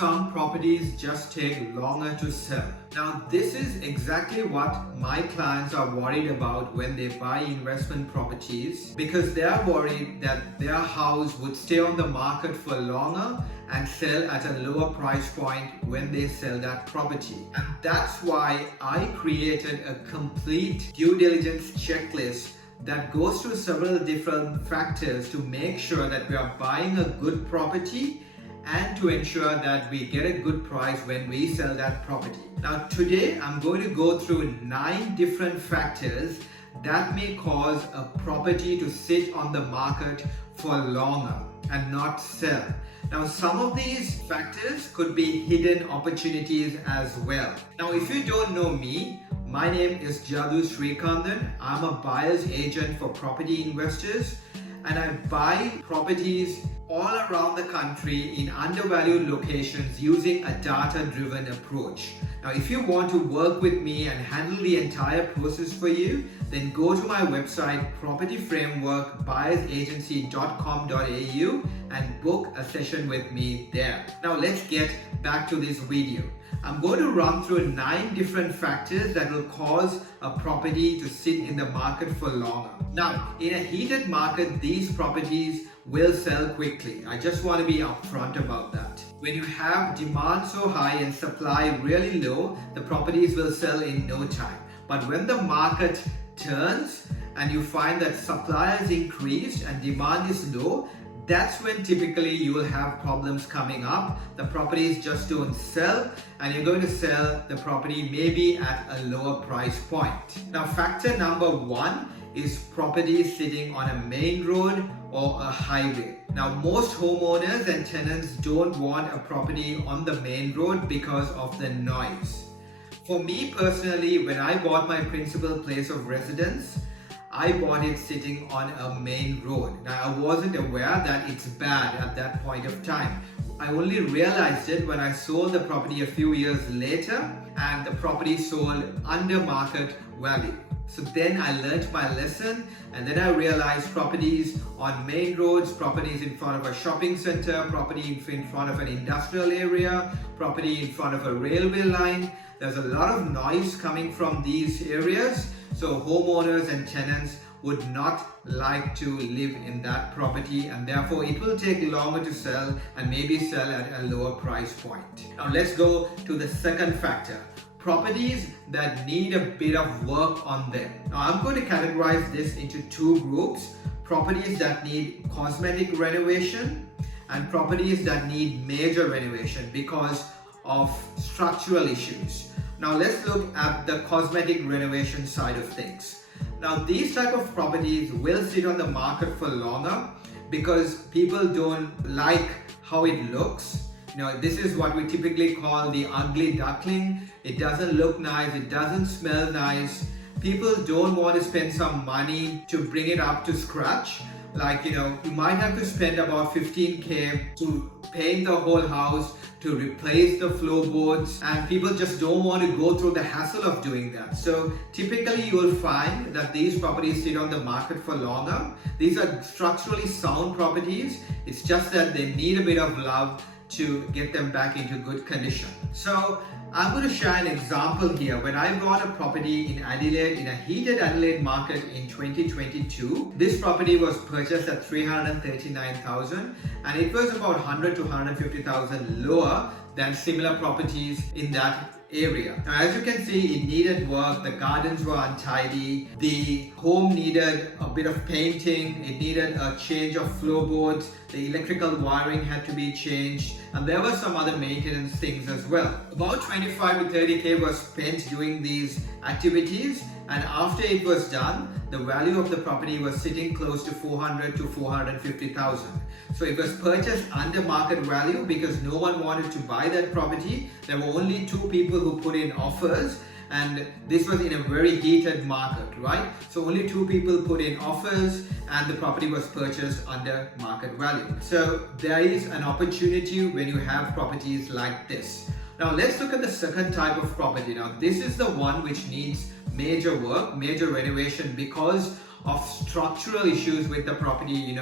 some properties just take longer to sell? Now, this is exactly what my clients are worried about when they buy investment properties, because they are worried that their house would stay on the market for longer and sell at a lower price point when they sell that property. And that's why I created a complete due diligence checklist that goes through several different factors to make sure that we are buying a good property and to ensure that we get a good price when we sell that property. Now today I'm going to go through 9 different factors that may cause a property to sit on the market for longer and not sell. Now some of these factors could be hidden opportunities as well. Now if you don't know me, my name is Jadhu Srikandan. I'm a buyer's agent for property investors, and I buy properties all around the country in undervalued locations using a data-driven approach. Now, if you want to work with me and handle the entire process for you, then go to my website propertyframeworkbuyersagency.com.au and book a session with me there. Now, let's get back to this video. I'm going to run through 9 different factors that will cause a property to sit in the market for longer. Now, in a heated market, these properties will sell quickly. I just want to be upfront about that. When you have demand so high and supply really low, the properties will sell in no time. But when the market turns and you find that supply has increased and demand is low, that's when typically you will have problems coming up. The properties just don't sell and you're going to sell the property maybe at a lower price point. Now, factor number 1 is properties sitting on a main road or a highway. Now, most homeowners and tenants don't want a property on the main road because of the noise. For me personally, when I bought my principal place of residence, I bought it sitting on a main road. Now, I wasn't aware that it's bad at that point of time. I only realized it when I sold the property a few years later and the property sold under market value. So then I learned my lesson, and then I realized properties on main roads, properties in front of a shopping center, property in front of an industrial area, property in front of a railway line. There's a lot of noise coming from these areas. So homeowners and tenants would not like to live in that property, and therefore it will take longer to sell and maybe sell at a lower price point. Now let's go to the second factor. Properties that need a bit of work on them. Now I'm going to categorize this into 2 groups: properties that need cosmetic renovation and properties that need major renovation because of structural issues. Now let's look at the cosmetic renovation side of things. Now these type of properties will sit on the market for longer because people don't like how it looks. You know, this is what we typically call the ugly duckling. It doesn't look nice, it doesn't smell nice. People don't want to spend some money to bring it up to scratch. Like, you know, you might have to spend about 15k to paint the whole house, to replace the floorboards, and people just don't want to go through the hassle of doing that. So typically you will find that these properties sit on the market for longer. These are structurally sound properties. It's just that they need a bit of love to get them back into good condition. So I'm going to share an example here. When I bought a property in Adelaide, in a heated Adelaide market in 2022, this property was purchased at 339,000 and it was about 100 to 150,000 lower than similar properties in that area. Now, as you can see, it needed work. The gardens were untidy. The home needed a bit of painting. It needed a change of floorboards. The electrical wiring had to be changed, and there were some other maintenance things as well. About 25 to 30k was spent doing these activities, and after it was done, the value of the property was sitting close to 400 to 450,000. So it was purchased under market value because no one wanted to buy that property. There were only 2 people who put in offers, and this was in a very heated market, right? So only 2 people put in offers and the property was purchased under market value. So there is an opportunity when you have properties like this. Now let's look at the second type of property. Now this is the one which needs major work, major renovation because of structural issues with the property,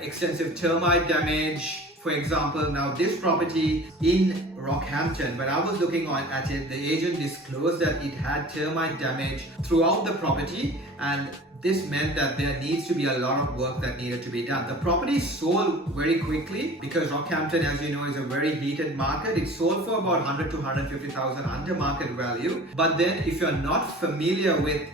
extensive termite damage, For example, now this property in Rockhampton, when I was looking at it, the agent disclosed that it had termite damage throughout the property, and this meant that there needs to be a lot of work that needed to be done. The property sold very quickly because Rockhampton, as you know, is a very heated market. It sold for about 100 to 150,000 under market value. But then if you're not familiar with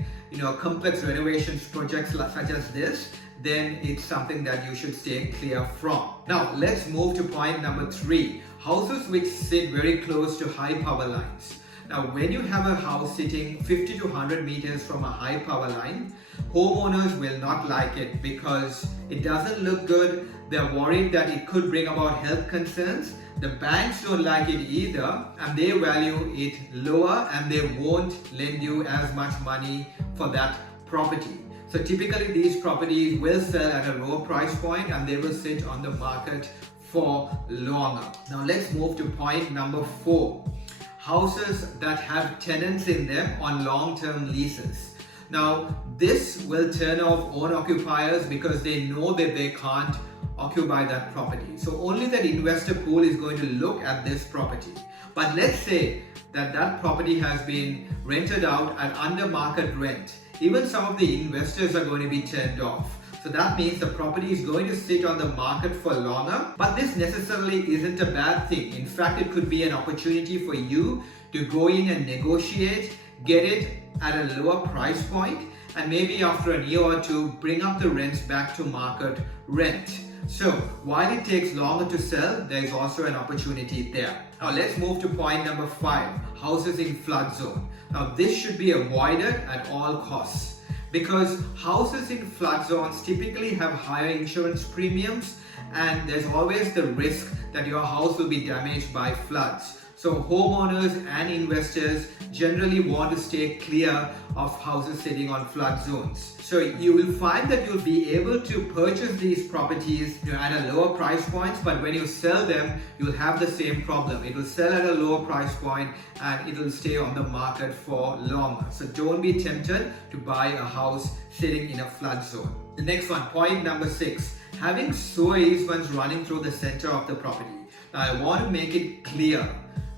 complex renovations projects such as this, then it's something that you should stay clear from. Now let's move to point number 3. Houses which sit very close to high power lines. Now when you have a house sitting 50 to 100 meters from a high power line, homeowners will not like it because it doesn't look good. They're worried that it could bring about health concerns. The banks don't like it either, and they value it lower, and they won't lend you as much money for that property. So typically these properties will sell at a lower price point and they will sit on the market for longer. Now let's move to point number 4. Houses that have tenants in them on long-term leases. Now this will turn off owner-occupiers because they know that they can't occupy that property. So only that investor pool is going to look at this property. But let's say that that property has been rented out at under market rent. Even some of the investors are going to be turned off. So that means the property is going to sit on the market for longer. But this necessarily isn't a bad thing. In fact, it could be an opportunity for you to go in and negotiate, get it at a lower price point, and maybe after a year or two, bring up the rents back to market rent. So while it takes longer to sell, there is also an opportunity there. Now let's move to point number 5, houses in flood zone. Now this should be avoided at all costs because houses in flood zones typically have higher insurance premiums, and there's always the risk that your house will be damaged by floods. So homeowners and investors generally want to stay clear of houses sitting on flood zones. So you will find that you'll be able to purchase these properties at a lower price points, but when you sell them, you'll have the same problem. It will sell at a lower price point and it will stay on the market for longer. So don't be tempted to buy a house sitting in a flood zone. The next one, point number 6, having sewer easements running through the center of the property. Now I want to make it clear.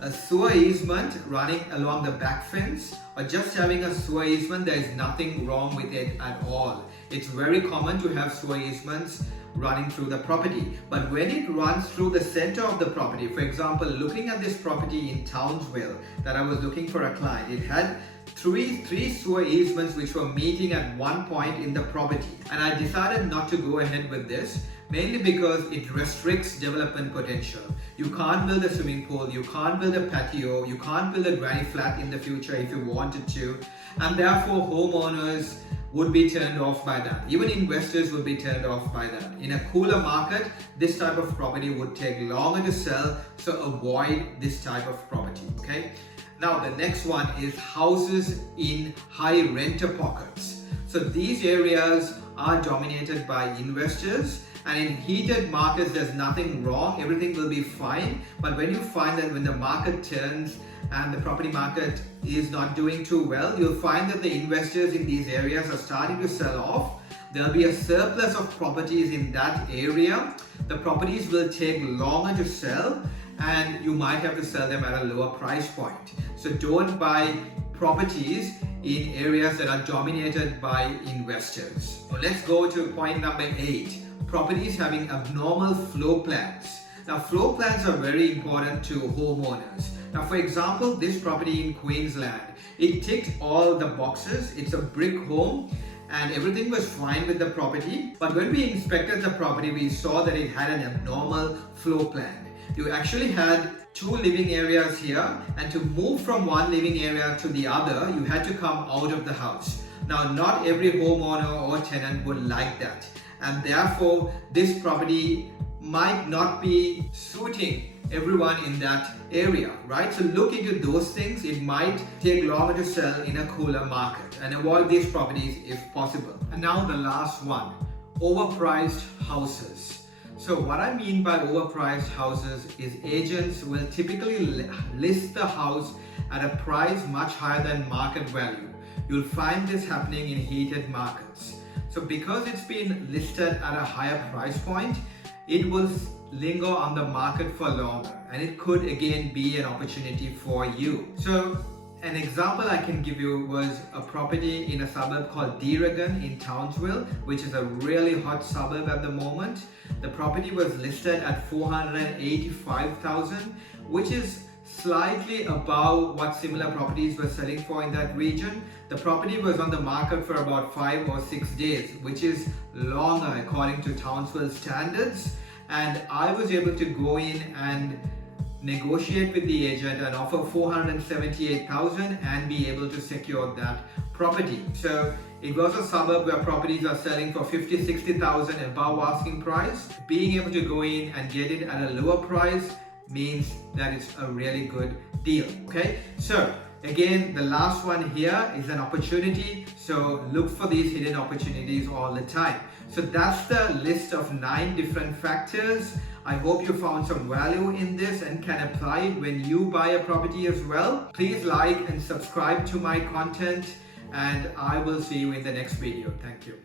A sewer easement running along the back fence or just having a sewer easement, there is nothing wrong with it at all. It's very common to have sewer easements running through the property. But when it runs through the center of the property, for example, looking at this property in Townsville that I was looking for a client, it had three sewer easements which were meeting at one point in the property. And I decided not to go ahead with this, mainly because it restricts development potential. You can't build a swimming pool, you can't build a patio, you can't build a granny flat in the future if you wanted to, and therefore homeowners would be turned off by that. Even investors would be turned off by that. In a cooler market, this type of property would take longer to sell, so avoid this type of property, okay? Now the next one is houses in high renter pockets. So these areas are dominated by investors, and in heated markets there's nothing wrong, everything will be fine. But when you find that when the market turns and the property market is not doing too well, you'll find that the investors in these areas are starting to sell off. There'll be a surplus of properties in that area. The properties will take longer to sell and you might have to sell them at a lower price point. So don't buy properties in areas that are dominated by investors. So let's go to point number 8, properties having abnormal floor plans. Now floor plans are very important to homeowners. Now for example, this property in Queensland, it ticked all the boxes. It's a brick home and everything was fine with the property. But when we inspected the property, we saw that it had an abnormal floor plan. You actually had 2 living areas here, and to move from one living area to the other, you had to come out of the house. Now not every homeowner or tenant would like that, and therefore this property might not be suiting everyone in that area, right? So look into those things. It might take longer to sell in a cooler market, and avoid these properties if possible. And now the last one, overpriced houses. So what I mean by overpriced houses is agents will typically list the house at a price much higher than market value. You'll find this happening in heated markets. So because it's been listed at a higher price point, it will linger on the market for longer, and it could again be an opportunity for you. So an example I can give you was a property in a suburb called Deeragon in Townsville, which is a really hot suburb at the moment. The property was listed at $485,000, which is slightly above what similar properties were selling for in that region. The property was on the market for about 5 or 6 days, which is longer according to Townsville standards. And I was able to go in and negotiate with the agent and offer $478,000 and be able to secure that property. So it was a suburb where properties are selling for $50,000, $60,000 above asking price. Being able to go in and get it at a lower price means that it's a really good deal. Okay, so again, the last one here is an opportunity. So look for these hidden opportunities all the time. So that's the list of 9 different factors. I hope you found some value in this and can apply it when you buy a property as well. Please like and subscribe to my content, and I will see you in the next video. Thank you.